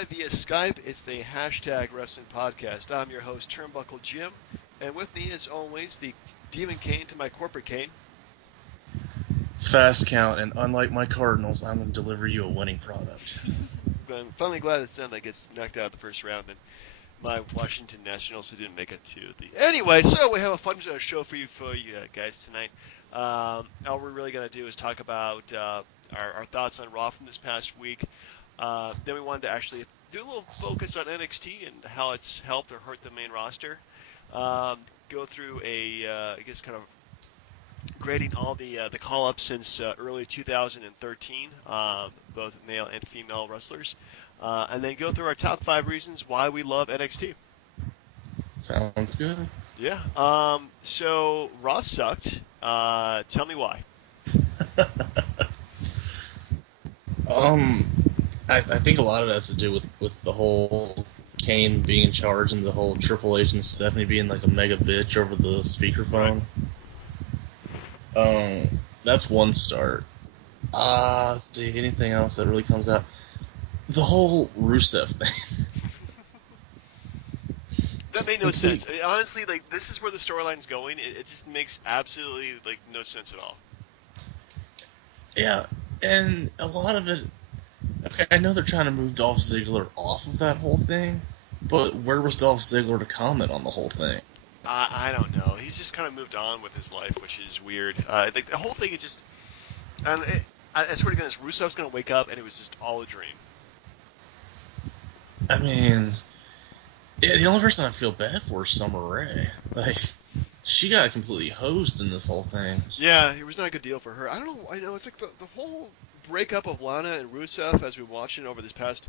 live via Skype. It's the Hashtag Wrestling Podcast. I'm your host, Turnbuckle Jim, and with me, as always, the Demon Kane to my corporate Kane. Fast count, and unlike my Cardinals, I'm going to deliver you a winning product. I'm finally glad it's done. That gets knocked out of the first round, and my Washington Nationals who didn't make it to the. Anyway, so we have a fun show for you guys tonight. All we're really going to do is talk about our thoughts on Raw from this past week. Then we wanted to actually do a little focus on NXT and how it's helped or hurt the main roster. Go through I guess kind of grading all the call-ups since early 2013, both male and female wrestlers. And then go through our top 5 reasons why we love NXT. Sounds good. Yeah. So Raw sucked. Tell me why. I think a lot of it has to do with the whole Kane being in charge and the whole Triple H and Stephanie being like a mega bitch over the speakerphone. Right. That's one start. Let's see, anything else that really comes out? The whole Rusev thing. That made no sense. I mean, honestly, like, this is where the storyline's going. It just makes absolutely, like, no sense at all. Yeah, and a lot of it... Okay, I know they're trying to move Dolph Ziggler off of that whole thing, but where was Dolph Ziggler to comment on the whole thing? I don't know. He's just kind of moved on with his life, which is weird. Like, the whole thing is just... I swear to goodness, Rusev's going to wake up, and it was just all a dream. I mean... Yeah, the only person I feel bad for is Summer Rae. Like, she got completely hosed in this whole thing. Yeah, it was not a good deal for her. I don't know. I know it's like the whole breakup of Lana and Rusev as we watched it over this past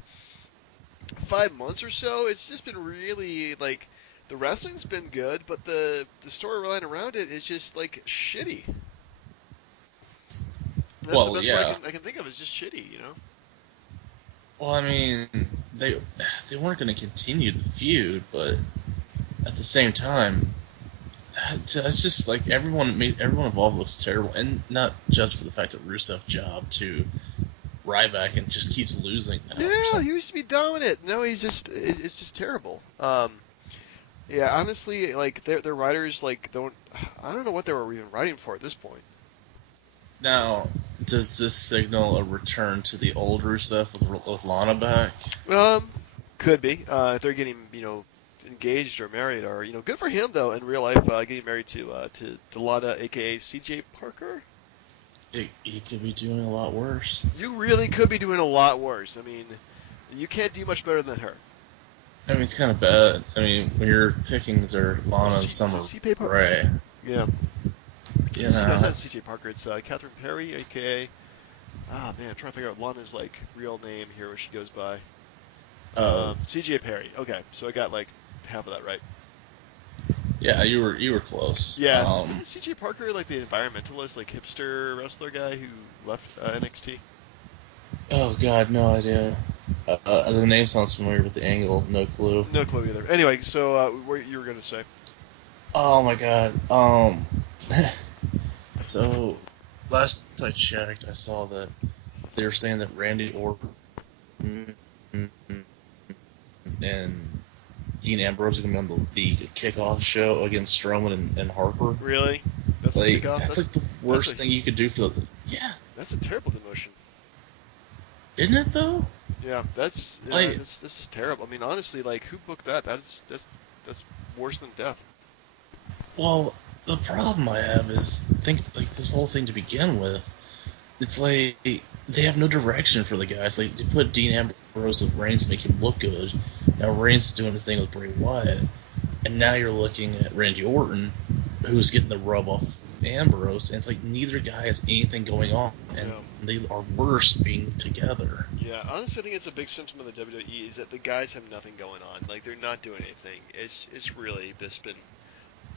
5 months or so. It's just been really, like, the wrestling's been good, but the storyline around it is just, like, shitty. That's the best word I can think of is just shitty, you know? Well, I mean, they weren't going to continue the feud, but at the same time, that's just like everyone involved looks terrible, and not just for the fact that Rusev jobbed to Ryback and just keeps losing now. Yeah, he used to be dominant. No, it's just terrible. Yeah, honestly, like their writers I don't know what they were even writing for at this point. Now, does this signal a return to the old Rusev with Lana back? Could be. If they're getting, engaged or married, or good for him though. In real life, getting married to Lana, aka CJ Parker. He could be doing a lot worse. You really could be doing a lot worse. I mean, you can't do much better than her. I mean, it's kind of bad. I mean, when your pickings are Lana and Summer Rae. Yeah. Yeah. It's not CJ Parker. It's Catherine Perry, aka. Ah man, I'm trying to figure out Lana's real name here, where she goes by. CJ Perry. Okay, so I got half of that right. Yeah, you were close. Yeah. Isn't CJ Parker the environmentalist, hipster wrestler guy who left NXT? Oh God, no idea. The name sounds familiar, but the angle, no clue. No clue either. Anyway, so what you were gonna say? Oh my God. So last I checked, I saw that they were saying that Randy Orton and Dean Ambrose are going to be on the kickoff show against Strowman and Harper. Really? That's a kickoff? That's the worst thing you could do for the... Yeah. That's a terrible demotion. Isn't it, though? Yeah, this is terrible. I mean, honestly, who booked that? That's worse than death. Well, the problem I have is, this whole thing to begin with, it's they have no direction for the guys. They put Dean Ambrose with Reigns to make him look good. Now Reigns is doing his thing with Bray Wyatt. And now you're looking at Randy Orton, who's getting the rub off Ambrose, and it's neither guy has anything going on, and they are worse being together. Yeah, honestly, I think it's a big symptom of the WWE is that the guys have nothing going on. They're not doing anything. It's really just been...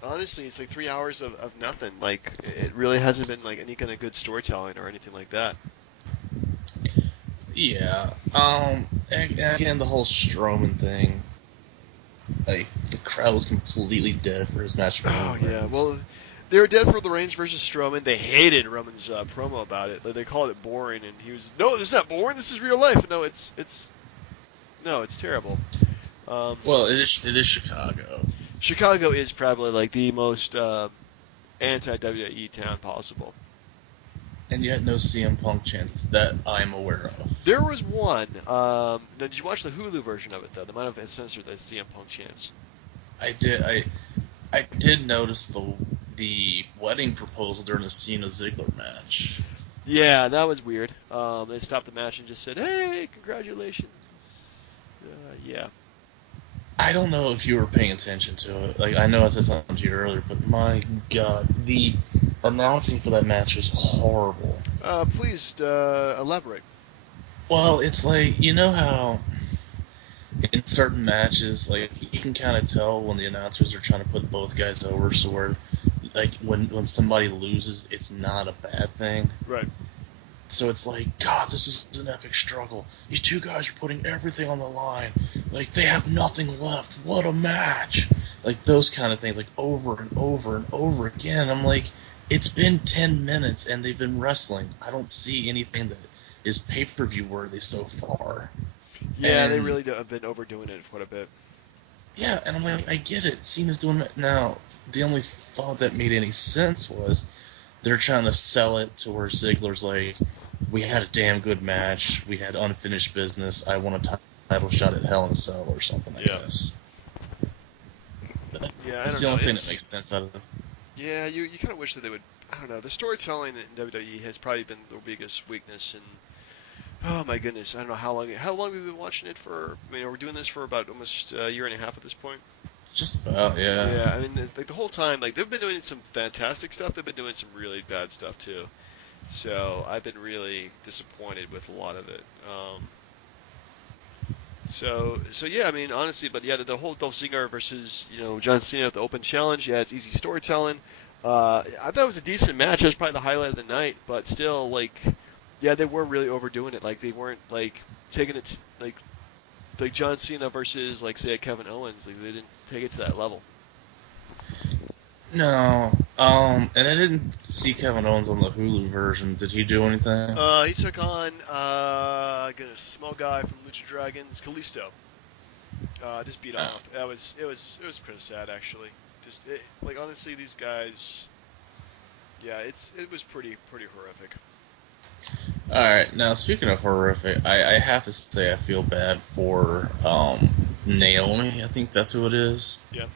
Honestly, it's 3 hours of nothing. It really hasn't been any kind of good storytelling or anything like that. Yeah. And again, the whole Strowman thing. The crowd was completely dead for his match. Oh yeah. Well, they were dead for the Reigns versus Strowman. They hated Roman's promo about it. They called it boring, and he was, no, this is not boring. This is real life. No, it's No, it's terrible. Well, it is Chicago. Chicago is probably like the most anti-WWE town possible. And yet no CM Punk chants that I'm aware of. There was one. Now, did you watch the Hulu version of it though? They might have censored the CM Punk chants. I did. I did notice the wedding proposal during the Cena Ziggler match. Yeah, that was weird. They stopped the match and just said, "Hey, congratulations." Yeah. I don't know if you were paying attention to it. Like, I know I said something to you earlier, but my God, the announcing for that match was horrible. Please elaborate. Well, it's like, you know how in certain matches, like, you can kind of tell when the announcers are trying to put both guys over, so where, like, when somebody loses, it's not a bad thing. Right. So it's like, God, this is an epic struggle. These two guys are putting everything on the line. Like, they have nothing left. What a match. Like, those kind of things, like, over and over and over again. I'm like, it's been 10 minutes and they've been wrestling. I don't see anything that is pay-per-view worthy so far. Yeah, they And, really have been overdoing it quite a bit. yeah, and I'm like, I get it. Cena's doing it now. The only thought that made any sense was they're trying to sell it to where Ziggler's like, we had a damn good match. We had unfinished business. I want a title shot at Hell in a Cell or something, I guess. Yeah, That's the only thing that makes sense out of it. Yeah, you kind of wish that they would. I don't know. The storytelling in WWE has probably been the biggest weakness. And oh my goodness, I don't know how long. How long have we been watching it for? I mean, we're doing this for about almost a year and a half at this point. Just about, yeah. Yeah, I mean, like the whole time, like they've been doing some fantastic stuff. They've been doing some really bad stuff too. So I've been really disappointed with a lot of it. So yeah, I mean, honestly, but yeah, the whole Dolph Ziggler versus John Cena at the Open Challenge. Yeah, it's easy storytelling. I thought it was a decent match. It was probably the highlight of the night, but still, like, yeah, they were really overdoing it. Like they weren't like taking it like John Cena versus like say Kevin Owens. Like they didn't take it to that level. No. And I didn't see Kevin Owens on the Hulu version. Did he do anything? He took on a small guy from Lucha Dragons, Kalisto. Just beat him up. It was pretty sad actually. Like honestly, these guys. Yeah, it was pretty horrific. Alright, now speaking of horrific, I have to say I feel bad for Naomi. I think that's who it is. Yeah.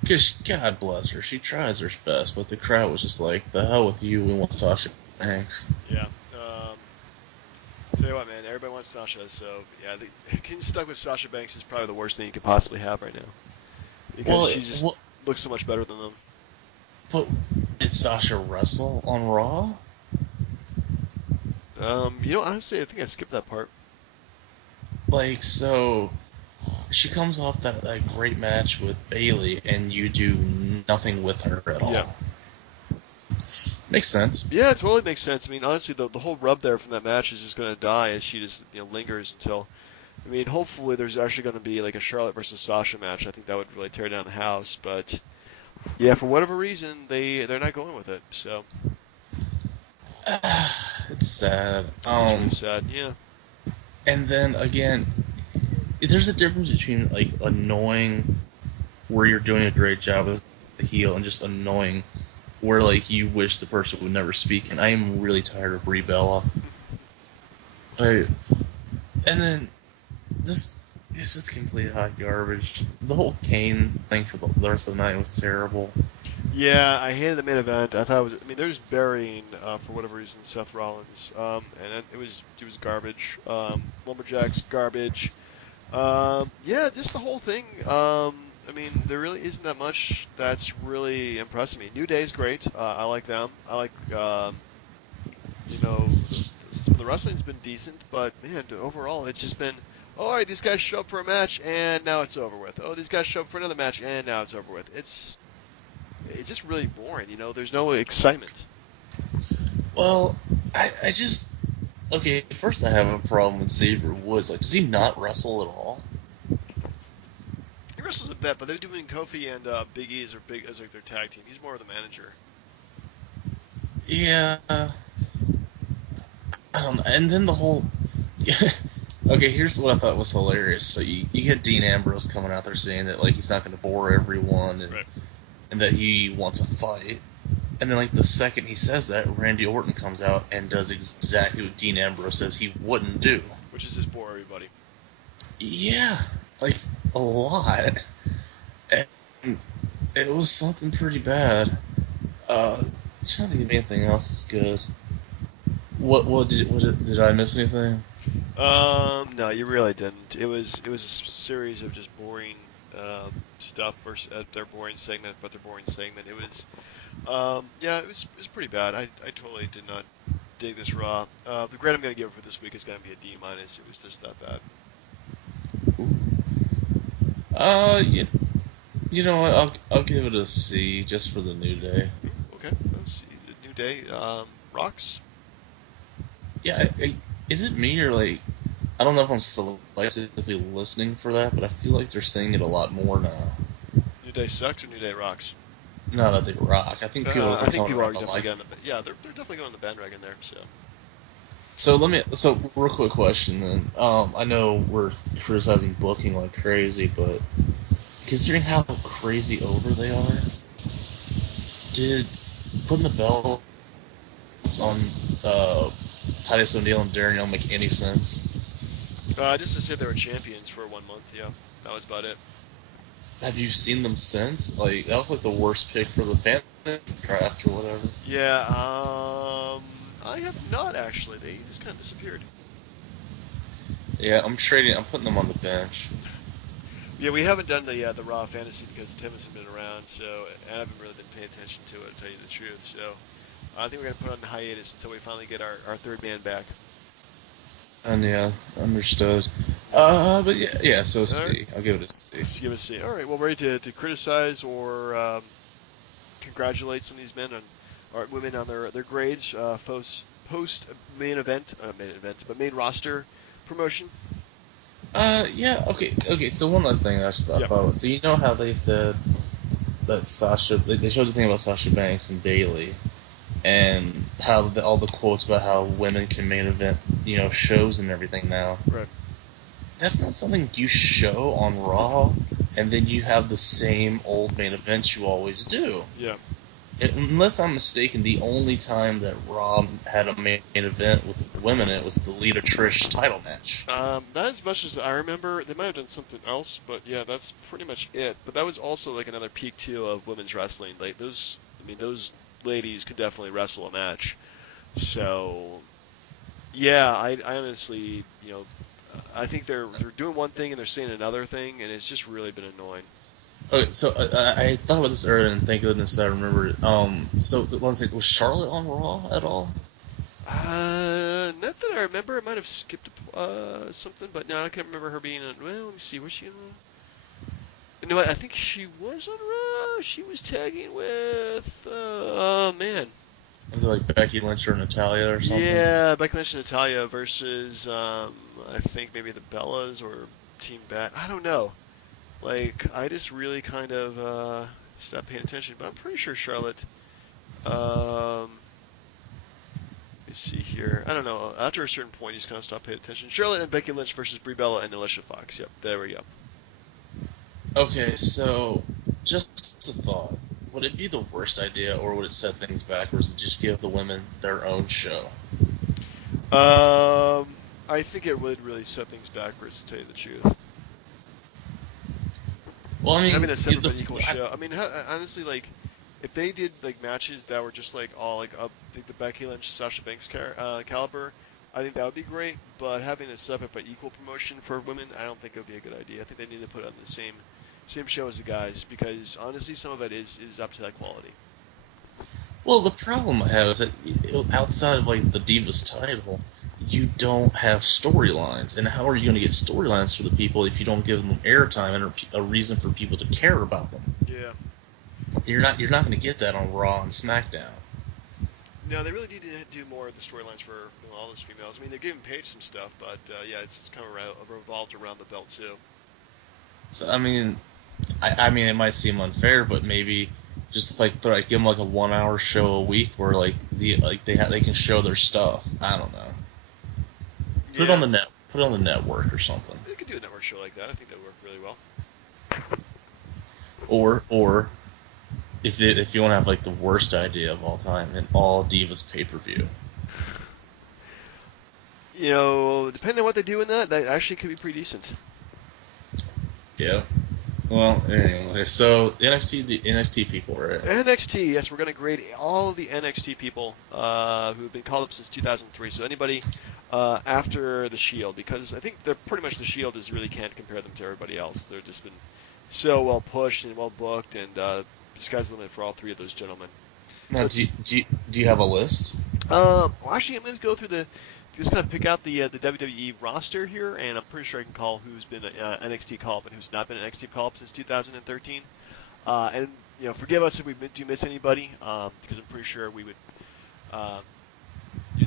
Because, God bless her, she tries her best, but the crowd was just like, the hell with you, we want Sasha Banks. Yeah. Tell you what, man, everybody wants Sasha, so yeah, getting stuck with Sasha Banks is probably the worst thing you could possibly have right now. Because she just looks so much better than them. But did Sasha wrestle on Raw? Honestly, I think I skipped that part. Like, so she comes off that great match with Bayley, and you do nothing with her at all. Yeah. Makes sense. Yeah, it totally makes sense. I mean, honestly, the whole rub there from that match is just going to die as she just lingers until. I mean, hopefully there's actually going to be like a Charlotte versus Sasha match. I think that would really tear down the house. But yeah, for whatever reason, they're not going with it. So it's sad. It's really sad. Yeah. And then again, there's a difference between like annoying, where you're doing a great job as a heel, and just annoying, where like you wish the person would never speak. And I am really tired of Brie Bella. And then it's just complete hot garbage. The whole Kane thing for the rest of the night was terrible. Yeah, I hated the main event. I thought it was. I mean, they're just burying for whatever reason Seth Rollins, and it was garbage. Lumberjacks garbage. Yeah, just the whole thing. I mean, there really isn't that much that's really impressing me. New Day's great. I like them. I like some of the wrestling's been decent, but man, overall it's just been. Oh, all right, these guys show up for a match and now it's over with. Oh, these guys show up for another match and now it's over with. It's just really boring, There's no excitement. Well, I just okay. First, I have a problem with Xavier Woods. Like, does he not wrestle at all? He wrestles a bit, but they're doing Kofi and Big E as like their tag team. He's more of the manager. Yeah. I don't know. And then the whole Okay, here's what I thought was hilarious. So you get Dean Ambrose coming out there saying that like he's not going to bore everyone Right. and that he wants a fight. And then like the second he says that, Randy Orton comes out and does exactly what Dean Ambrose says he wouldn't do. Which is just bore everybody. Yeah, like a lot. And it was something pretty bad. I'm trying to think if anything else is good. Did I miss anything? No, you really didn't. It was a series of just boring stuff versus their boring segment, but their boring segment. It was yeah, it was pretty bad. I totally did not dig this Raw. The grade I'm gonna give it for this week is gonna be a D minus. It was just that bad. You know what? I'll give it a C just for the New Day. Okay, let's see. The New Day rocks. Yeah, is it me or like I don't know if I'm selectively listening for that, but I feel like they're saying it a lot more now. New Day sucked or New Day rocks? Now that they rock, I think people are I think coming people are around to definitely like. getting yeah, they're definitely going on the bandwagon there. So So real quick question then. I know we're criticizing booking like crazy, but considering how crazy over they are, did putting the belts on Titus O'Neil and Darren Young make any sense? just to say they were champions for 1 month. Yeah, that was about it. Have you seen them since? Like that was like the worst pick for the fan draft or whatever. Yeah, I have not actually. They just kind of disappeared. Yeah, I'm trading. I'm putting them on the bench. Yeah, we haven't done the Raw fantasy because Tim hasn't been around, so I haven't really been paying attention to it, to tell you the truth. So I think we're gonna put it on hiatus until we finally get our third man back. And yeah, understood. Yep. But yeah. So All right. C. I'll give it a C. Just give us a C. All right. Well, ready to criticize or congratulate some of these men on or women on their grades post main event, but main roster promotion. Yeah. Okay. So one last thing I just thought Yep. about. So you know how they said that they showed the thing about Sasha Banks and Bailey, and how all the quotes about how women can main event, shows and everything now. Right. That's not something you show on Raw, and then you have the same old main events you always do. Yeah. Unless I'm mistaken, the only time that Raw had a main event with the women, it was the Lita Trish title match. Not as much as I remember. They might have done something else, but yeah, that's pretty much it. But that was also like another peak too of women's wrestling. Like those ladies could definitely wrestle a match. So yeah, I honestly, I think they're doing one thing and they're saying another thing, and it's just really been annoying. Okay, so I thought about this earlier, and thank goodness I remembered it. So let's say, was Charlotte on Raw at all? Not that I remember. I might have skipped something, but no, I can't remember her being on. Well, let me see. Was she on? You know what? I think she was on Raw. She was tagging with. Oh man. Was it like Becky Lynch or Natalia or something? Yeah, Becky Lynch and Natalia versus I think maybe the Bellas or Team Bat. I don't know. Like I just really kind of stopped paying attention, but I'm pretty sure Charlotte. Let's see here. I don't know. After a certain point, you just kind of stop paying attention. Charlotte and Becky Lynch versus Brie Bella and Alicia Fox. Yep, there we go. Okay, so just a thought. Would it be the worst idea, or would it set things backwards to just give the women their own show? I think it would really set things backwards, to tell you the truth. Well, I mean, Having a separate but equal show. I mean, honestly, like, if they did like matches that were just like all like up like the Becky Lynch, Sasha Banks caliber, I think that would be great. But having a separate but equal promotion for women, I don't think it would be a good idea. I think they need to put it on the same show as the guys because honestly, some of it is up to that quality. Well, the problem I have is that outside of like the Divas title, you don't have storylines, and how are you going to get storylines for the people if you don't give them airtime and a reason for people to care about them? Yeah. You're not going to get that on Raw and SmackDown. No, they really need to do more of the storylines for all those females. I mean, they're giving Paige some stuff, but yeah, it's kind of revolved around the belt too. So I mean, it might seem unfair, but maybe just like give them like a 1 hour show a week where like they can show their stuff. I don't know. Put it on the net. Put it on the network or something. They could do a network show like that. I think that would work really well. Or if you want to have like the worst idea of all time, an all Divas pay-per-view. You know, depending on what they do in that actually could be pretty decent. Yeah. Well, anyway, so NXT people, right? NXT, yes, we're going to grade all of the NXT people who have been called up since 2003. So anybody after the Shield, because I think they're pretty much the Shield is really can't compare them to everybody else. They've just been so well pushed and well booked, and sky's the limit for all three of those gentlemen. Now, do you have a list? Well, actually, I'm going to go through just kind of pick out the WWE roster here, and I'm pretty sure I can call who's been an NXT call up and who's not been an NXT call up since 2013. And forgive us if we do miss anybody, because I'm pretty sure we would. Um,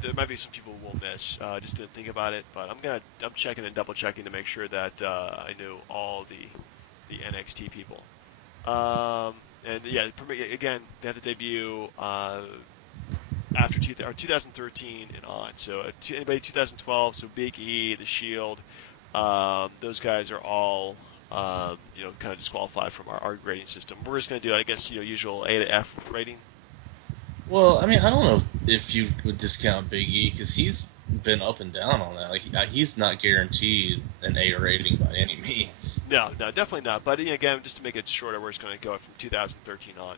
there might be some people we'll miss. Just didn't think about it, but I'm checking and double checking to make sure that I know all the NXT people. And yeah, again, they had to debut after 2013 and on. So anybody 2012, so Big E, The Shield, those guys are all kind of disqualified from our grading system. We're just going to do, I guess, usual A to F rating. Well, I mean, I don't know if you would discount Big E because he's been up and down on that. Like he's not guaranteed an A rating by any means. No, definitely not. But again, just to make it shorter, we're just going to go from 2013 on.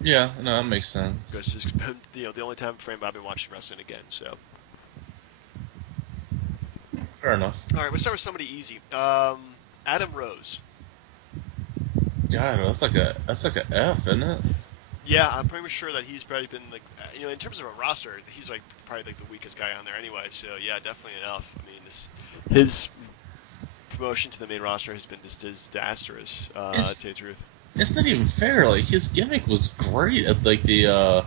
Yeah, no, that makes sense. Because it's the only time frame I've been watching wrestling again. So. Fair enough. All right, we'll start with somebody easy. Adam Rose. God, that's like a F, isn't it? Yeah, I'm pretty sure that he's probably been like, in terms of a roster, he's like probably like the weakest guy on there anyway. So yeah, definitely an F. I mean, his promotion to the main roster has been just disastrous. To tell you the truth. It's not even fair. Like his gimmick was great at like the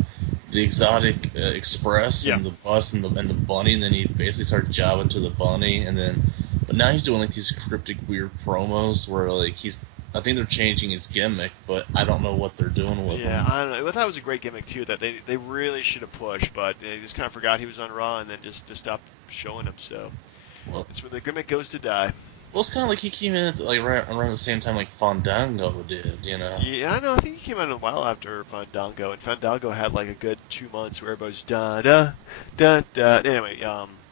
exotic express and the bus and the bunny, and then he basically started jobbing to the bunny, but now he's doing like these cryptic weird promos where like I think they're changing his gimmick, but I don't know what they're doing with him. Yeah, I don't know. I thought it was a great gimmick too that they really should have pushed, but they just kind of forgot he was on Raw and then just stopped showing him. So it's where the gimmick goes to die. Well, it's kind of like he came in at right around the same time like Fandango did, Yeah, I know. I think he came out a while after Fandango, and Fandango had like a good 2 months where everybody was da da da da. Anyway,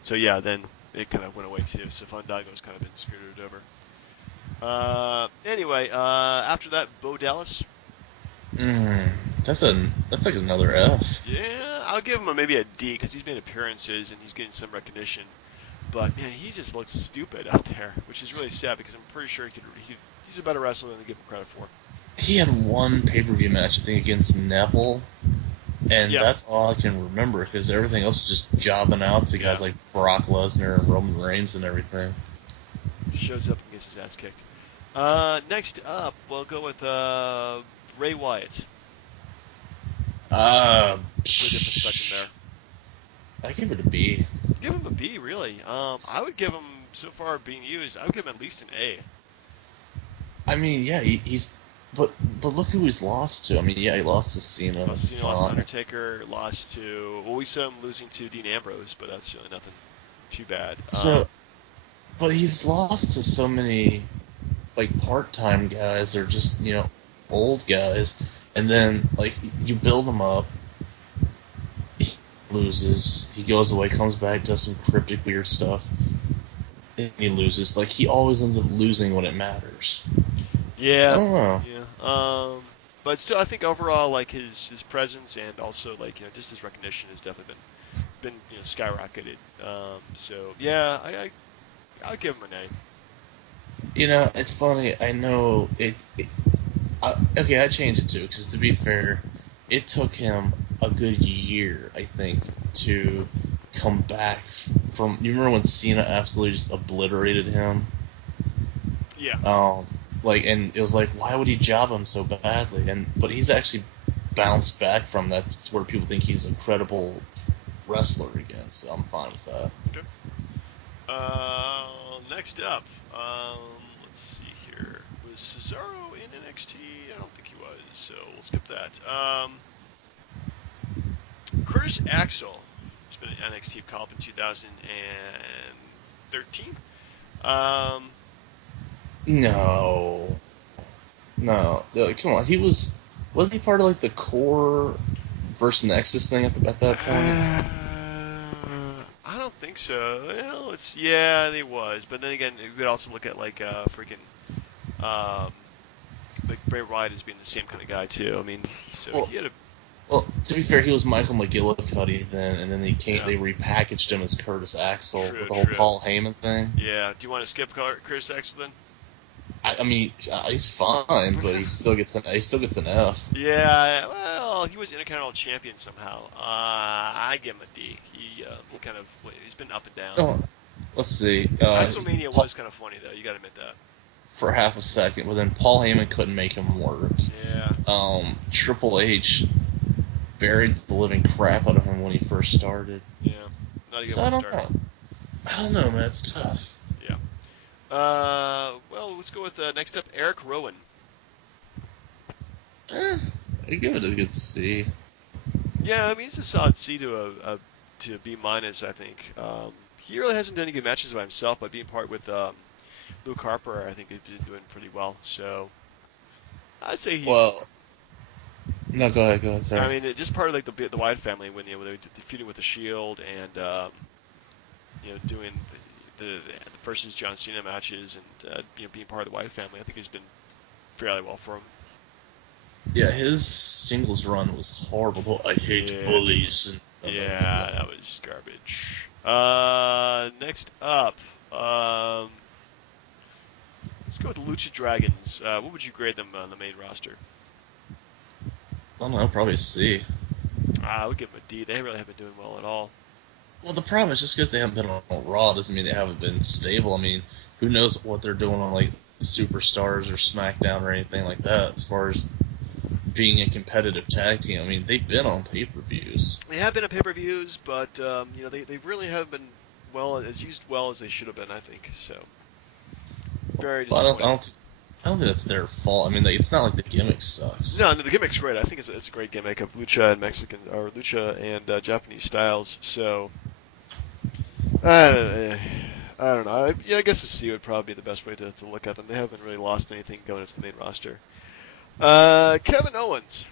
so yeah, then it kind of went away too. So Fandango's kind of been screwed over. Anyway, after that, Bo Dallas. That's like another F. Yeah, I'll give him maybe a D because he's made appearances and he's getting some recognition. But man, he just looks stupid out there, which is really sad because I'm pretty sure he's a better wrestler than they give him credit for. He had one pay-per-view match, I think, against Neville, and that's all I can remember because everything else was just jobbing out to guys like Brock Lesnar and Roman Reigns and everything. Shows up and gets his ass kicked. Next up, we'll go with Ray Wyatt. Completely different spectrum there. I give it a B. Give him a B, really. I would give him, so far being used, I would give him at least an A. I mean, yeah, he's, but look who he's lost to. I mean, yeah, he lost to Cena. Lost to Undertaker, lost to, we saw him losing to Dean Ambrose, but that's really nothing too bad. But he's lost to so many, like, part-time guys or just, old guys, and then, like, you build them up, loses, he goes away, comes back, does some cryptic weird stuff, and he loses. Like, he always ends up losing when it matters. Yeah. I don't know. Yeah. But still, I think overall, like, his presence and also, like, just his recognition has definitely been skyrocketed. So yeah, I'll give him an A. It's funny. I know okay, I changed it too, because to be fair, it took him a good year, I think, to come back from. You remember when Cena absolutely just obliterated him? Yeah. And it was like, why would he job him so badly? But he's actually bounced back from that. It's where people think he's a credible wrestler again. So I'm fine with that. Okay. Next up, let's see here. Was Cesaro in NXT? I don't think he was, so we'll skip that. Curtis Axel has been an NXT call up in 2000 and 13. Um, No, no, come on. Wasn't he part of like the core versus Nexus thing at that point? I don't think so. Well, yeah, he was. But then again, you could also look at like freaking um, like Bray Wyatt as being the same kind of guy too. I mean, so Well, he had a well, to be fair, he was Michael McGillicuddy then, and then yeah. they repackaged him as Curtis Axel with True, the whole true. Paul Heyman thing. Yeah. Do you want to skip Chris Axel then? I mean, he's fine, but he still gets an F. Yeah, well, he was Intercontinental Champion somehow. I give him a D. He kind of he's been up and down. Oh, let's see. WrestleMania was kind of funny though. You got to admit that. For half a second, but then Paul Heyman couldn't make him work. Yeah. Triple H buried the living crap out of him when he first started. Yeah. Not a good So one to start. I don't know, man. It's tough. Yeah. Well, let's go with next up, Eric Rowan. I give it a good C. Yeah, I mean it's a solid C to a B minus, I think. He really hasn't done any good matches by himself, but being part with Luke Harper, I think he's been doing pretty well. So I'd say he's. Well, no, go ahead, I sorry. mean, just part of like the Wyatt family when when they were feuding with the Shield and doing the versus John Cena matches and being part of the Wyatt family. I think he's been fairly well for him. Yeah, his singles run was horrible. I hate Yeah. bullies. And Yeah, that was garbage. Next up, let's go with the Lucha Dragons. What would you grade them on the main roster? I don't know, probably a C. I would give them a D. They really haven't been doing well at all. Well, the problem is just because they haven't been on Raw doesn't mean they haven't been stable. I mean, who knows what they're doing on like Superstars or SmackDown or anything like that as far as being a competitive tag team. I mean, they've been on pay-per-views. They have been at pay-per-views, but they really haven't been as used well as they should have been. I think so. Very Well, disappointing. I don't think that's their fault. I mean, it's not like the gimmick sucks. No, the gimmick's great. I think it's a great gimmick of lucha and Mexican or lucha and Japanese styles. So I don't know. I guess the C would probably be the best way to look at them. They haven't really lost anything going into the main roster. Kevin Owens.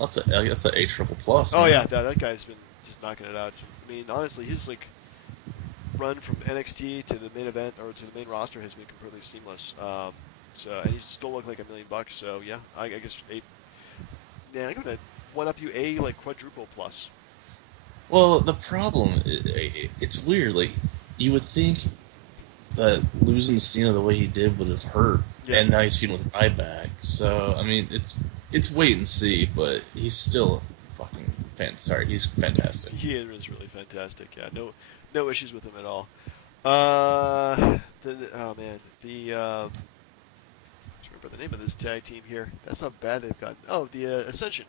I guess that A triple plus. Oh Man. yeah, that guy's been just knocking it out. I mean, honestly, his run from NXT to the main event or to the main roster has been completely seamless. And he's still looking like $1 million. So yeah, I guess A. Yeah, I'm gonna one up you A quadruple plus. Well, the problem, it's weird. Like, you would think that losing Cena the way he did would have hurt, Yeah. and now he's feuding with Ryback. So, I mean, it's wait and see, but he's still fucking he's fantastic. He is really fantastic. Yeah, no issues with him at all. Oh man, I remember the name of this tag team here. That's how bad they've gotten. Oh, the Ascension.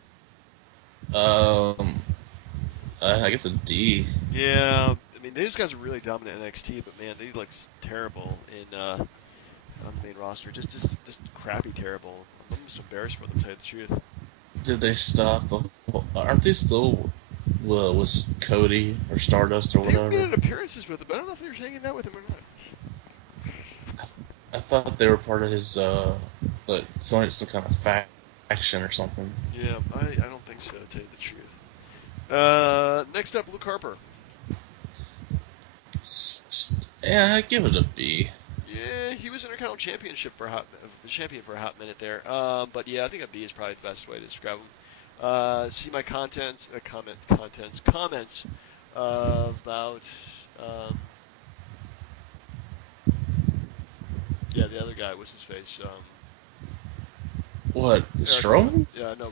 I guess a D. Yeah, I mean these guys are really dominant in NXT, but man, they look terrible on the main roster. Just crappy terrible. I'm almost embarrassed for them, to tell you the truth. Did they stop Aren't they still with Cody or Stardust or They've whatever? been in appearances with him, but I don't know if they're hanging out with him or not. I thought they were part of his some kind of faction or something. Yeah, I don't think so, to tell you the truth. Next up, Luke Harper. Yeah, I give it a B. Yeah, he was Intercontinental Championship champion for a hot minute there. But yeah, I think a B is probably the best way to describe him. See my comments about the other guy. What's his face? What, Strowman? Yeah, no,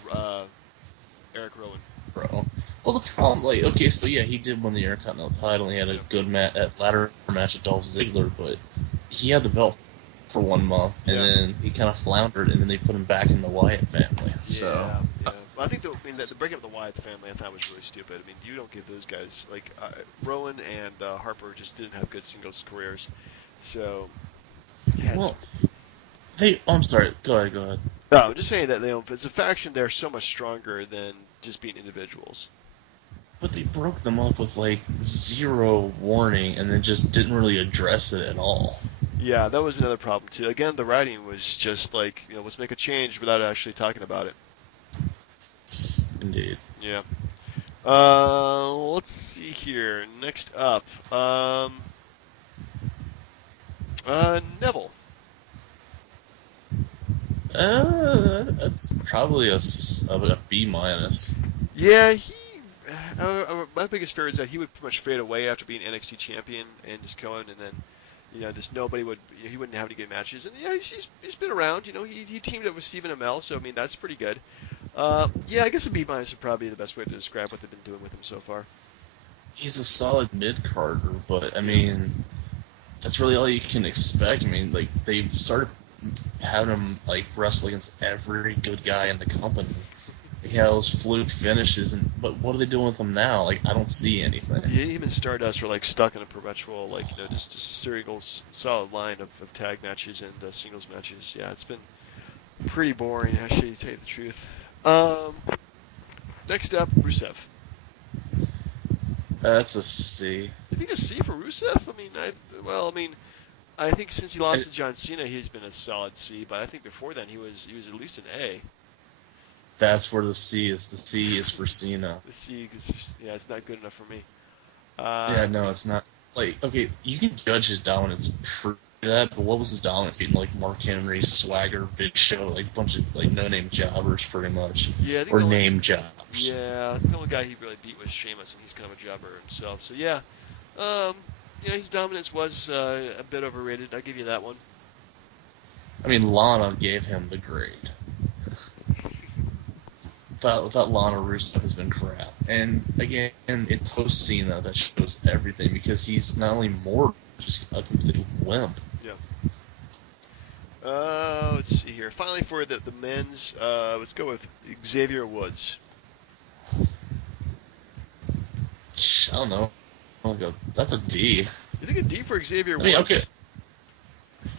Eric Rowan. Bro. Well, the problem, okay, so yeah, he did win the Intercontinental title, and he had a good ladder match with Dolph Ziggler, but he had the belt for 1 month, and then he kind of floundered, and then they put him back in the Wyatt family. Yeah. Well, I think the breaking up the Wyatt family I thought was really stupid. I mean, you don't give those guys Rowan and Harper just didn't have good singles careers, so. I'm sorry. Go ahead. No, I'm just saying that it's a faction. They're so much stronger than just being individuals. But they broke them up with like zero warning, and then just didn't really address it at all. Yeah, that was another problem too. Again, the writing was just like, let's make a change without actually talking about it. Indeed. Yeah. Let's see here. Next up, Neville. That's probably a B minus. Yeah, my biggest fear is that he would pretty much fade away after being NXT champion and just go in, and then, just nobody would, he wouldn't have any good matches. And yeah, he's been around. He teamed up with Stephen Amell, so I mean that's pretty good. Yeah, I guess a B minus would probably be the best way to describe what they've been doing with him so far. He's a solid mid carder, but I Yeah. mean, that's really all you can expect. I mean, like they've started having him like wrestle against every good guy in the company. He has fluke finishes, but what are they doing with him now? Like I don't see anything. Yeah, even Stardust were like stuck in a perpetual, like, just a serial solid line of tag matches and singles matches. Yeah, it's been pretty boring, actually, to tell you the truth. Um, Next up, Rusev. That's a C. You think a C for Rusev? I mean, I think since he lost I, to John Cena, he's been a solid C. But I think before then, he was at least an A. that's where the C is. The C is for Cena. The C, because yeah, it's not good enough for me. Yeah, no, it's not. Like, okay, you can judge his dominance for that, but what was his dominance? Beating like Mark Henry, Swagger, Big Show, like a bunch of like no-name jobbers, pretty much, Yeah, I think or the only, name jobs. yeah, the only guy he really beat was Sheamus, and he's kind of a jobber himself. So yeah, um, his dominance was a bit overrated. I'll give you that one. I mean, Lana gave him the grade. Without Lana, Rusev has been crap. And again, it's post Cena that shows everything because he's not only more just a complete wimp. Yeah. Let's see here. Finally, for the men's, let's go with Xavier Woods. I don't know. That's a D. You think a D for Xavier I mean, Woods? okay.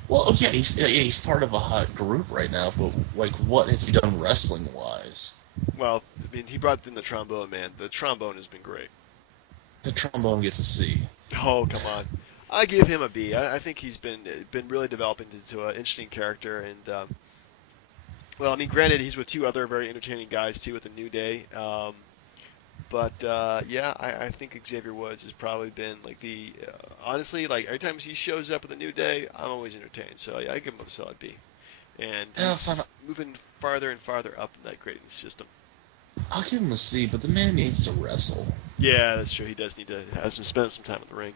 Well, okay, he's part of a hot group right now, but like, what has he done wrestling wise? Well, I mean, he brought in the trombone man. The trombone has been great. The trombone gets a C. Oh, come on. I give him a B. I think he's been really developing into an interesting character, and well, I mean, granted, he's with two other very entertaining guys too, with the New Day. But yeah, I think Xavier Woods has probably been like honestly, like every time he shows up with a New Day, I'm always entertained. So yeah, I give him a solid B. And Yeah, he's moving farther and farther up in that grading system. I'll give him a C, but the man needs to wrestle. Yeah, that's true. He does need to have spend some time in the ring.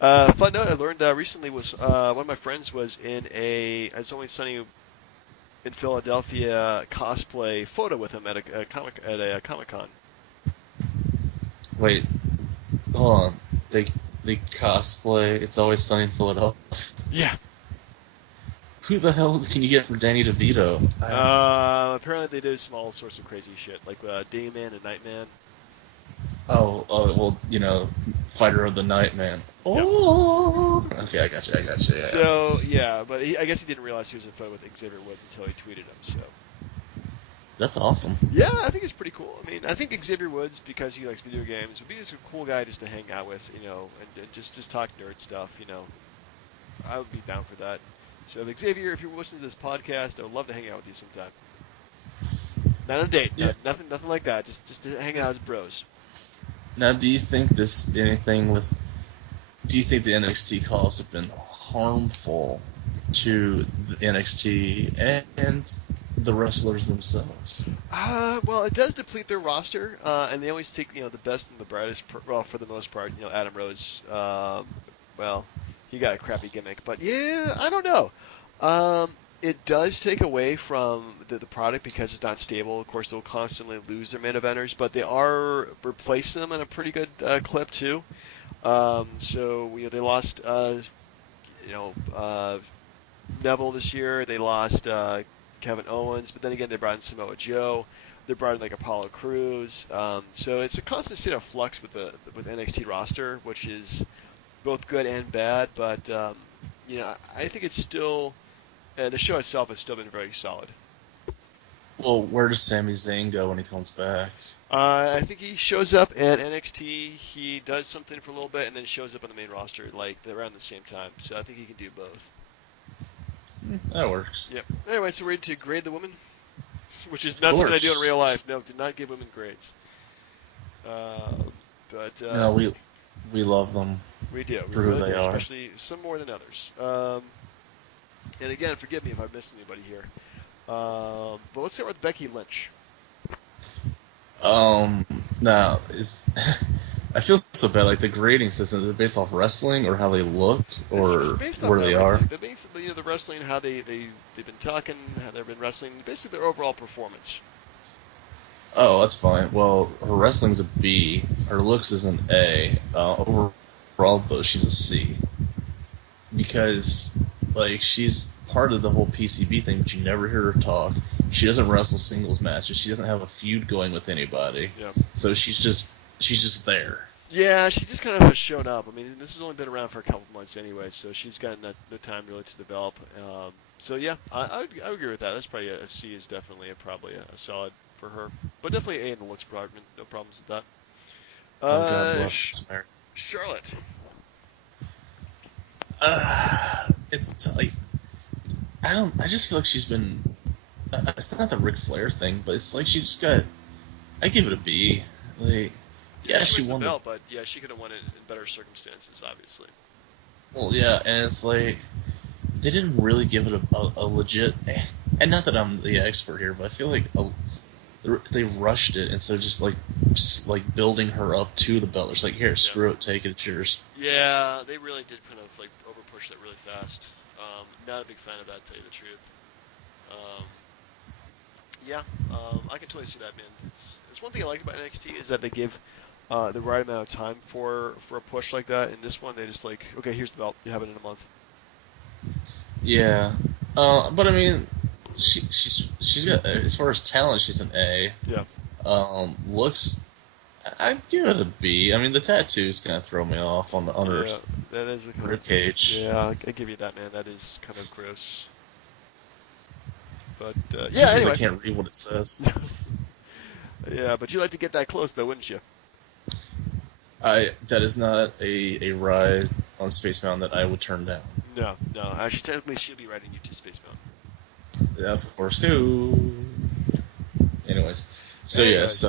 Fun note I learned recently was one of my friends was in a It's Only Sunny in Philadelphia cosplay photo with him at a Comic Con. Wait, hold on. They cosplay It's Always Sunny in Philadelphia. Yeah. Who the hell can you get for Danny DeVito? Apparently they do some all sorts of crazy shit, like Dayman and Nightman. Well, Fighter of the Night, man. Yep. Oh, okay, I got you. Yeah. So yeah, but I guess he didn't realize he was in photo with Xavier Woods until he tweeted him. So That's awesome. yeah, I think it's pretty cool. I mean, I think Xavier Woods, because he likes video games, would be just a cool guy just to hang out with, and just talk nerd stuff. I would be down for that. So Xavier, if you're listening to this podcast, I would love to hang out with you sometime. Not on a date, Yeah. nothing like that. Just to hang out as bros. Now, do you think the NXT calls have been harmful to the NXT and the wrestlers themselves? Well, it does deplete their roster, and they always take the best and the brightest. Well, for the most part, Adam Rose. Well, he got a crappy gimmick, but yeah, I don't know. It does take away from the product because it's not stable. Of course, they'll constantly lose their main eventers, but they are replacing them in a pretty good clip too. So they lost Neville this year. They lost Kevin Owens, but then again they brought in Samoa Joe. They brought in like Apollo Crews. So it's a constant state of flux with the NXT roster, which is both good and bad. But I think it's still the show itself has still been very solid. Well, where does Sami Zayn go when he comes back? I think he shows up at NXT. He does something for a little bit, and then shows up on the main roster like around the same time. So I think he can do both. That works. Yep. Anyway, so we're ready to grade the women, which is Of not something I do in course. real life. No, do not give women grades. But No, we love them we do. We for who really they do, are. especially some more than others. And again, forgive me if I missed anybody here. But let's start with Becky Lynch. Now is I feel so bad. Like the grading system is it based off wrestling or how they look It's or based off where that, they like are. the basically, the wrestling, how they've been talking, how they've been wrestling, basically their overall performance. Oh, that's fine. Well, her wrestling's a B. Her looks is an A. Overall, though, she's a C because like she's part of the whole PCB thing, but you never hear her talk. She doesn't wrestle singles matches. She doesn't have a feud going with anybody. Yeah. So she's just there. Yeah, she just kind of has shown up. I mean, this has only been around for a couple months anyway, so she's got no time really to develop. So yeah, I would agree with that. That's probably a C is definitely probably a solid for her, but definitely A in the looks department. No problems with that. Oh, God bless America. Charlotte. Like I just feel like she's been. It's not the Ric Flair thing, but it's like she just got. I give it a B. Like, yeah, She she wins the won belt, but yeah, she could have won it in better circumstances, obviously. Well, yeah, and it's like they didn't really give it a legit. And not that I'm the expert here, but I feel like they rushed it instead of just building her up to the belt. It's like, here, screw it, take it, it's yours. Yeah, they really did kind of like over push that really fast. Not a big fan of that, to tell you the truth. Um, yeah, I can totally see that, man. It's one thing I like about NXT is that they give the right amount of time for a push like that. In this one, they just like, okay, here's the belt, you have it in a month. Yeah, but I mean, she's got as far as talent, she's an A. Yeah. Looks, I'd give it a B. I mean, the tattoos kind of throw me off on her Yeah, that is a kind rib of, cage. yeah, I give you that, man. That is kind of gross. But yeah, Especially 'cause anyway. I can't read what it says. Yeah, but you'd like to get that close, though, wouldn't you? That is not a ride on Space Mountain that I would turn down. No, no. Actually, technically, she'll be riding you to Space Mountain. Yeah, of course. Who? Anyways, so Anyways.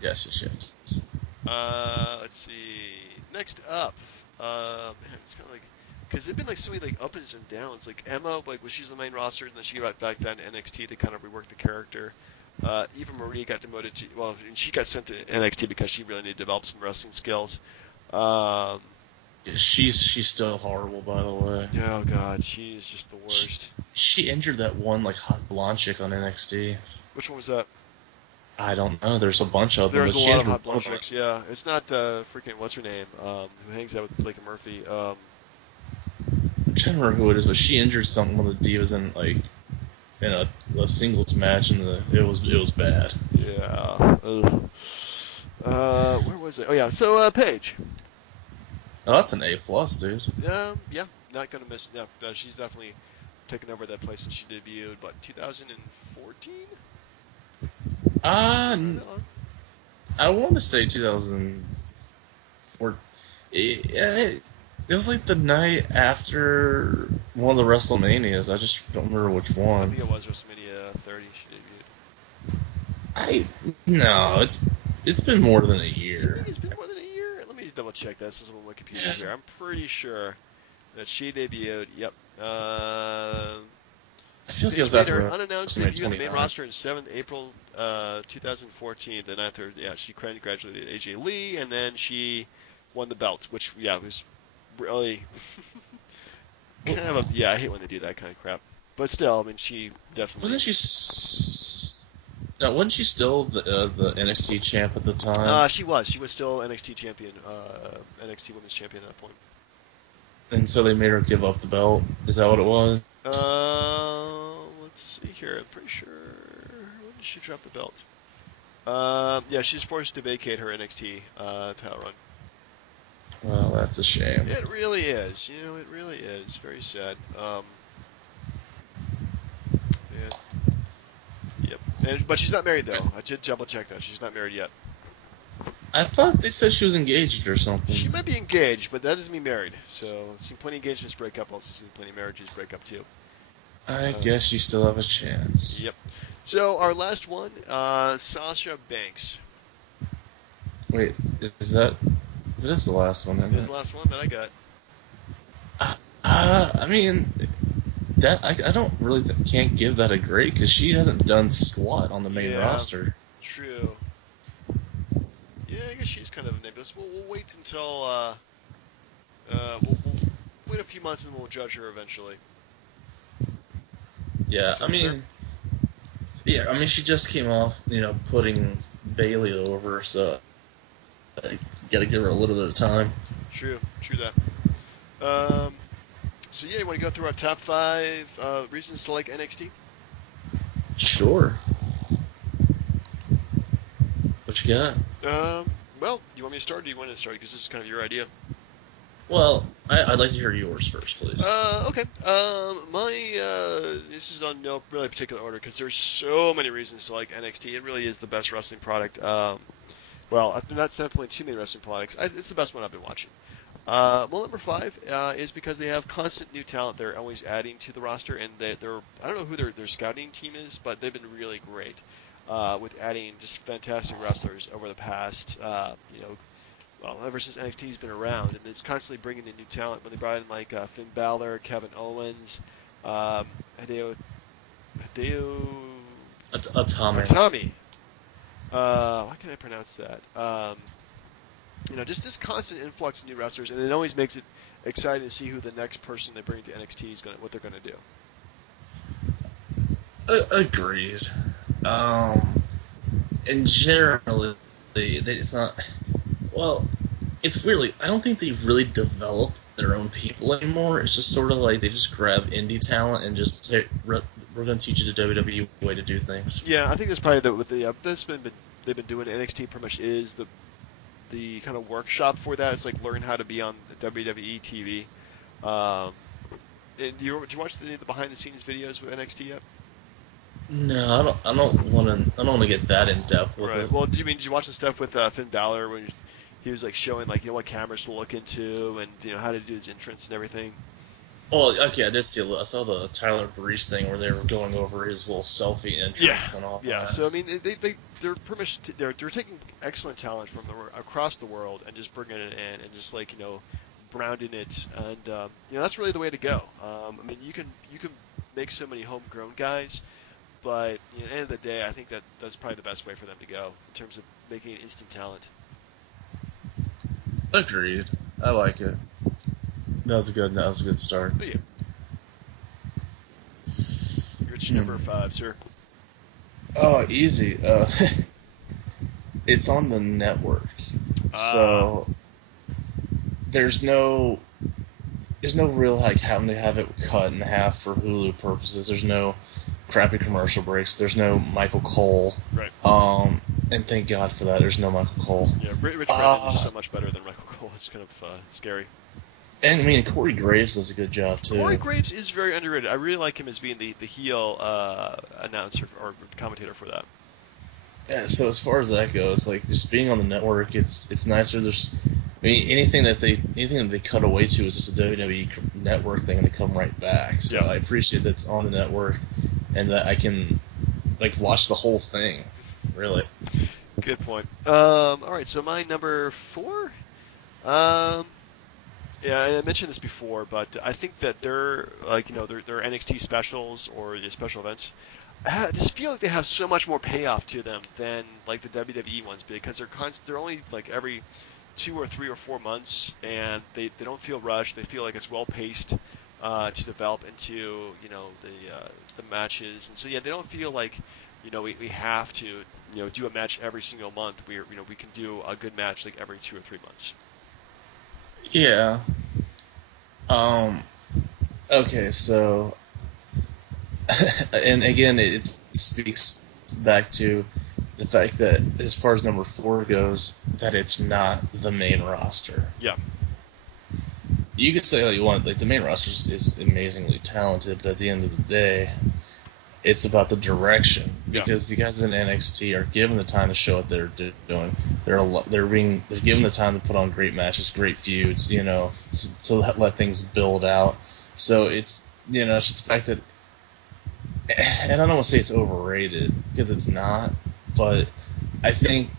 yes. Let's see. Next up, man, it's kind of like because they've been like so many like ups and downs. Like Emma, like when she's the main roster, and then she got back down to NXT to kind of rework the character. Eva Marie got demoted to and she got sent to NXT because she really needed to develop some wrestling skills. Um, Yeah, she's still horrible, by the way. oh God, she is just the worst. She injured that one like hot blonde chick on NXT. Which one was that? I don't know. There's a bunch of them. There's But a she lot of injured hot one blonde of them. chicks. Yeah, it's not freaking what's her name? Who hangs out with Blake and Murphy? I'm trying to remember who it is, but she injured one of the divas in a singles match, and it was bad. Yeah. Ugh. Where was it? Oh yeah. So Paige. Oh, that's an A plus, dude. Yeah. Not gonna miss. Yeah, she's definitely taken over that place since she debuted. What 2014? I want to say 2004. It was like the night after one of the WrestleManias. I just don't remember which I one. think it was WrestleMania 30. She debuted. No, it's been more than a You year. think it's been more than a year? Let me just double check that. This is on Wikipedia here. I'm pretty sure that she debuted. Yep. I feel like it was Made after her unannounced WrestleMania debut in the main 29. roster in 7th April 2014. Then after, she congratulated AJ Lee, and then she won the belt, which, was really kind of I hate when they do that kind of crap. But still, I mean, she definitely... Wasn't she still the NXT champ at the time? She was. She was still NXT champion, NXT Women's Champion at that point. And so they made her give up the belt. Is that what it was? Let's see here. I'm pretty sure. When did she drop the belt? She's forced to vacate her NXT title run. Well, that's a shame. It really is. It really is. Very sad. Yeah. Yep. But she's not married though. I did double check that. She's not married yet. I thought they said she was engaged or She something. might be engaged, but that doesn't mean married. So I've seen plenty of engagements break up. Also seen plenty of marriages break up too. I guess you still have a chance. Yep. So our last one, Sasha Banks. Wait, is that the last one? Isn't This is it? the last one that I got. I mean, that I don't really can't give that a grade because she hasn't done squat on the main Yeah. roster. True. Yeah, I guess she's kind of nebulous. We'll wait until we'll wait a few months and we'll judge her eventually. Yeah, Sounds fair? yeah, I mean, she just came off, putting Bailey over, so I gotta give her a little bit of time. True that. So yeah, you want to go through our top 5 reasons to like NXT? Sure. What you got? Well, you want me to start, or do you want to start? Because this is kind of your idea. Well, I'd like to hear yours first, please. Okay. This is on no really particular order because there's so many reasons to like NXT. It really is the best wrestling product. Well, that's definitely too many wrestling products. It's the best one I've been watching. Well, number 5 is because they have constant new talent. They're always adding to the roster, and they're I don't know who their scouting team is, but they've been really great with adding just fantastic wrestlers over the past, well, ever since NXT's been around, and it's constantly bringing in new talent. When they brought in like Finn Balor, Kevin Owens, Hideo Atomic. Atami. Why can't I pronounce that? Just constant influx of new wrestlers, and it always makes it exciting to see who the next person they bring to NXT is what they're gonna do. Agreed. And generally, it's not. Well, it's weirdly. I don't think they really develop their own people anymore. It's just sort of like they just grab indie talent and just say, we're going to teach you the WWE way to do things. Yeah, I think that's probably they've been doing NXT pretty much is the kind of workshop for that. It's like learn how to be on the WWE TV. And do you watch the behind the scenes videos with NXT yet? No, I don't want to get that in depth with Right. it. Well, did you watch the stuff with Finn Balor when he was like showing like what cameras to look into and how to do his entrance and everything? Oh, okay, I did see. I saw the Tyler Breeze thing where they were going over his little selfie entrance and all that. Yeah. So I mean, they're pretty much they're taking excellent talent from across the world and just bringing it in and just rounding it, and that's really the way to go. I mean, you can make so many homegrown guys, but at the end of the day, I think that's probably the best way for them to go in terms of making an instant talent. Agreed. I like it. That was a good start. But yeah. What's your number 5, sir? Oh, easy. It's on the network, so there's no real having to have it cut in half for Hulu purposes. There's no crappy commercial breaks. There's no Michael Cole. Right. And thank God for that. There's no Michael Cole. Yeah, Rich Brandon is so much better than Michael Cole. It's kind of scary. And I mean, Corey Graves does a good job too. Corey Graves is very underrated. I really like him as being the heel announcer or commentator for that. Yeah. So as far as that goes, like just being on the network, it's nicer. I mean, anything that they cut away to is just a WWE network thing, and they come right back. So Yeah. I appreciate that it's on the network, and that I can watch the whole thing. Really. Good point. All right, so my number 4. Yeah, I mentioned this before, but I think that their NXT specials or the special events, I just feel like they have so much more payoff to them than like the WWE ones because they're only like every 2 or 3 or 4 months, and they don't feel rushed. They feel like it's well paced to develop into the matches, and so yeah, they don't feel like we have to do a match every single month. We can do a good match like every 2 or 3 months. Yeah. Okay, so, and again, it speaks back to the fact that as far as number 4 goes, that it's not the main roster. Yeah. You could say all you want, like the main roster is amazingly talented, but at the end of the day, It's about the direction, because the guys in NXT are given the time to show what they're doing. They're given the time to put on great matches, great feuds, to let things build out. So it's it's just the fact that, and I don't want to say it's overrated because it's not, but I think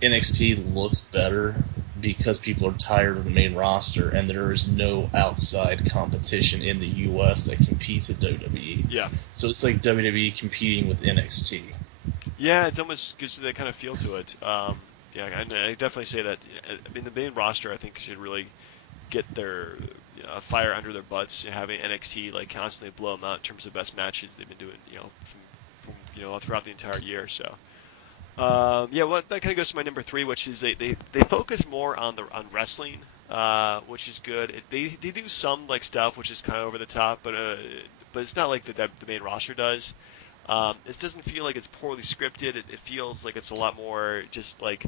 NXT looks better because people are tired of the main roster and there is no outside competition in the U.S. that competes with WWE. Yeah. So it's like WWE competing with NXT. Yeah, it almost gives you that kind of feel to it. Yeah, I definitely say that. I mean, the main roster I think should really get their fire under their butts, having NXT like constantly blow them out in terms of best matches they've been doing, from throughout the entire year. So. Yeah, well, that kind of goes to my number 3, which is they focus more on wrestling, which is good. They do some like stuff which is kind of over the top, but it's not like the main roster does. It doesn't feel like it's poorly scripted. It feels like it's a lot more just like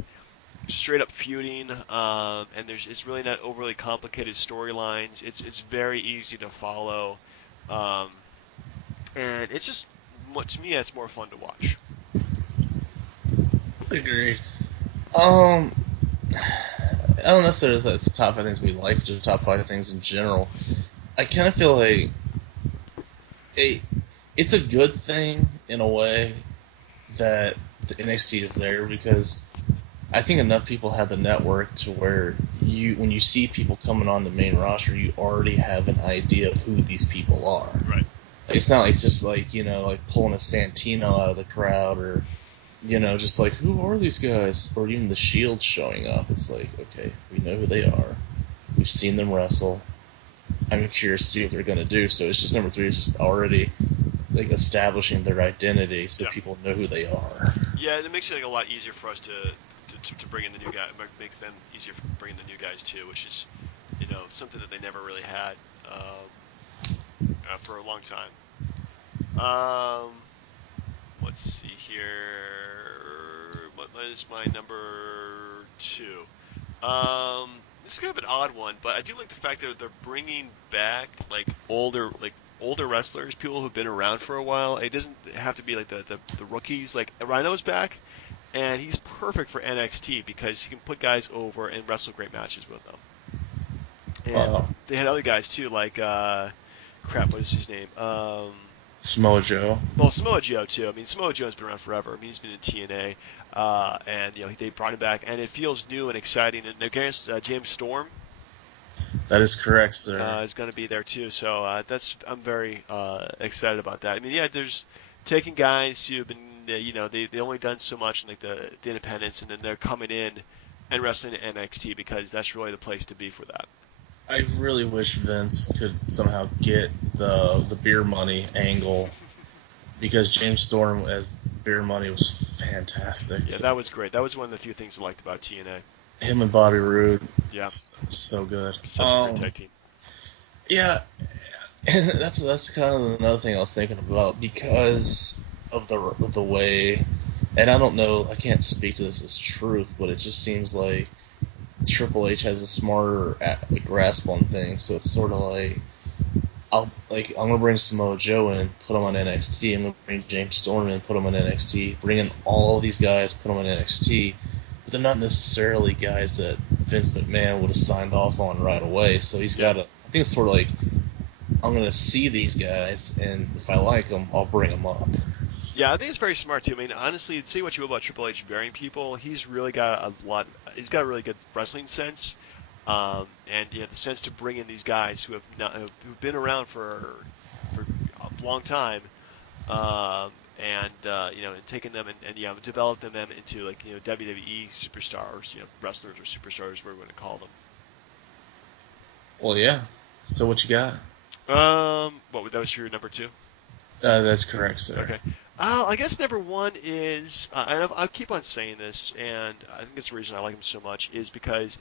straight up feuding, and it's really not overly complicated storylines. It's very easy to follow, and it's just to me it's more fun to watch. Agreed. I don't necessarily say it's the top 5 things we like, just top 5 things in general. I kind of feel like it's a good thing in a way that the NXT is there, because I think enough people have the network to where when you see people coming on the main roster, you already have an idea of who these people are. Right. It's not like just like like pulling a Santino out of the crowd, or just like, who are these guys? Or even the Shield showing up. It's like, okay, we know who they are. We've seen them wrestle. I'm curious to see what they're going to do. So it's just number 3 is just already like establishing their identity so people know who they are. Yeah, it makes it like a lot easier for us to bring in the new guy. It makes them easier for bringing the new guys too, which is something that they never really had for a long time. Let's see here. What is my number 2? This is kind of an odd one, but I do like the fact that they're bringing back older wrestlers, people who've been around for a while. It doesn't have to be like the rookies. Like Rhino's back, and he's perfect for NXT because he can put guys over and wrestle great matches with them. And they had other guys too, like what is his name? Samoa Joe. Well, Samoa Joe too. I mean, Samoa Joe's been around forever. I mean, he's been in TNA, and they brought him back, and it feels new and exciting. And against James Storm. That is correct, sir. Is going to be there too. So I'm very excited about that. I mean, yeah, there's taking guys who have been, they only done so much in like the independents, and then they're coming in and wrestling at NXT because that's really the place to be for that. I really wish Vince could somehow get the beer money angle, because James Storm as beer money was fantastic. Yeah, that was great. That was one of the few things I liked about TNA. Him and Bobby Roode, so good. Such a great tag team. Yeah, and that's kind of another thing I was thinking about, because of the way, and I don't know, I can't speak to this as truth, but it just seems like Triple H has a smarter grasp on things, so it's sort of like, I'm gonna bring Samoa Joe in, put him on NXT. I'm gonna bring James Storm in, put him on NXT. Bring in all of these guys, put them on NXT. But they're not necessarily guys that Vince McMahon would have signed off on right away. So he's got to. I think it's sort of like, I'm gonna see these guys, and if I like them, I'll bring them up. Yeah, I think it's very smart too. I mean, honestly, say what you will about Triple H burying people, he's really got a lot. He's got a really good wrestling sense, and the sense to bring in these guys who've been around for a long time, and taking them and developing them into WWE superstars, wrestlers or superstars, whatever we want to call them. Well, yeah. So what you got? That was your number 2? That's correct, sir. Okay. I guess number 1 is, and I keep on saying this, and I think it's the reason I like him so much, is because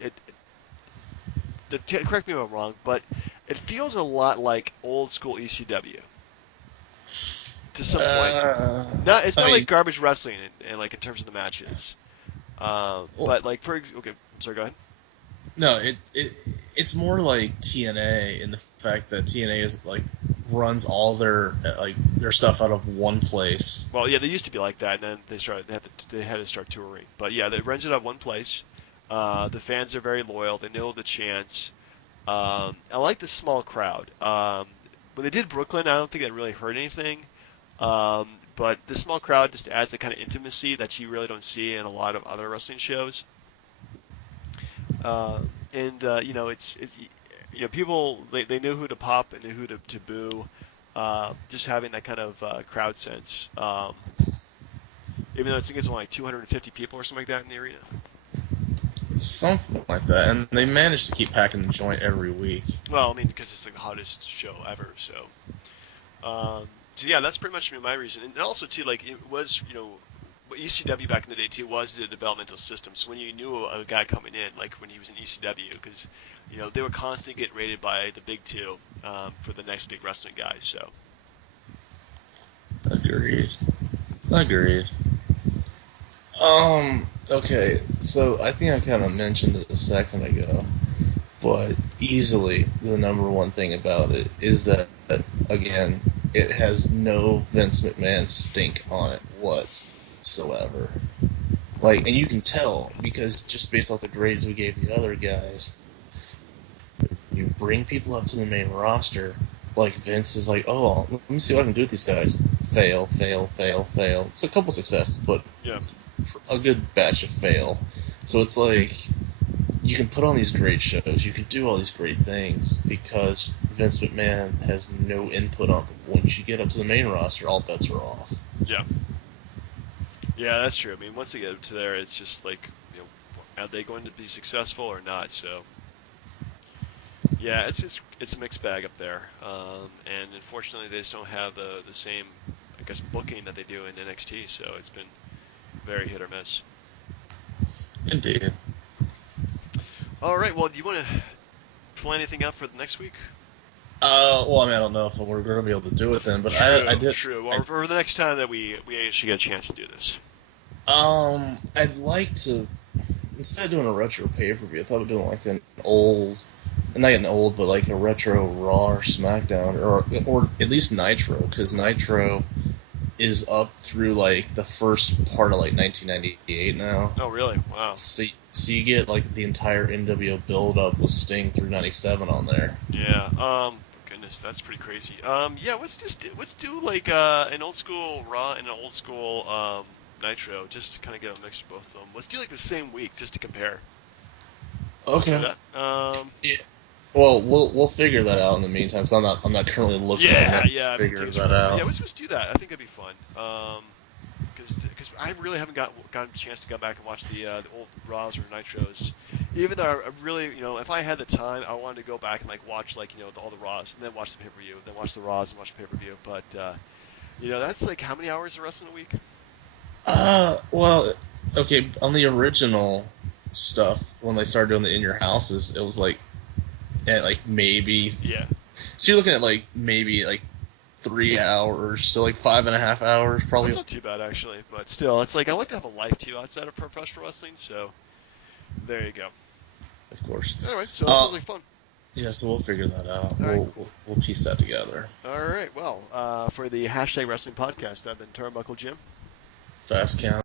correct me if I'm wrong, but it feels a lot like old school ECW. To some point. It's not like garbage wrestling in terms of the matches. But okay, I'm sorry, go ahead. No, it's more like TNA in the fact that TNA is runs all their stuff out of one place. Well, yeah, they used to be like that, and then they had to start touring. But yeah, they rented out one place. The fans are very loyal. They know the chants. I like the small crowd. When they did Brooklyn, I don't think it really hurt anything. But the small crowd just adds a kind of intimacy that you really don't see in a lot of other wrestling shows. It's people they knew who to pop and knew who to boo. Just having that kind of crowd sense. Even though I think it's only like 250 people or something like that in the arena. Something like that, and they managed to keep packing the joint every week. Well, I mean, because it's like the hottest show ever, so. So yeah, that's pretty much my reason, and also too, like it was, what ECW back in the day too was the developmental system. So when you knew a guy coming in, like when he was in ECW, because they would constantly get rated by the big two for the next big wrestling guy. So. Agreed. Okay, so I think I kind of mentioned it a second ago, but easily the number one thing about it is that, again, it has no Vince McMahon stink on it whatsoever. And you can tell, because just based off the grades we gave the other guys, you bring people up to the main roster, Vince is like, oh, let me see what I can do with these guys. Fail. It's a couple successes, but yeah. A good batch of fail. So it's like you can put on these great shows, you can do all these great things because Vince McMahon has no input on them. Once you get up to the main roster, all bets are off. Yeah. Yeah, that's true. I mean, once they get up to there, it's just like, are they going to be successful or not? So, yeah, it's a mixed bag up there. And unfortunately, they just don't have the same, I guess, booking that they do in NXT. So it's been very hit or miss. Indeed. All right. Well, do you want to plan anything out for the next week? Well, I don't know if we're going to be able to do it then, but I did. True. Or for the next time that we actually get a chance to do this. I'd like to, instead of doing a retro pay-per-view, I thought of doing an old, not an old, but a retro Raw or SmackDown, or at least Nitro, because Nitro is up through the first part of 1998 now. Oh, really? Wow. So you get the entire NWO build-up with Sting through '97 on there. Yeah. Goodness, that's pretty crazy. Yeah. Let's do an old school Raw and an old school Nitro, just to kind of get a mix of both of them. Let's do the same week just to compare. Okay. Yeah. Well, we'll figure that out in the meantime. So I'm not currently looking at to figure that out. Yeah, let's just do that. I think that'd be fun. Because I really haven't gotten a chance to go back and watch the old Raws or Nitros. Even though I really, if I had the time, I wanted to go back and watch all the Raws and then watch the pay-per-view, then watch the Raws and watch the pay-per-view. But that's how many hours of wrestling a week? Well, okay, on the original stuff when they started doing the In Your Houses, it was at maybe. Yeah. So you're looking at maybe 3 hours, so 5.5 hours probably. That's not too bad actually, but still, it's I like to have a life too outside of professional wrestling. So there you go. Of course. All right, so that sounds like fun. Yeah, so we'll figure that out. Right. We'll piece that together. All right. Well, for the #Wrestling Podcast, I've been Turnbuckle Jim. Fast Count.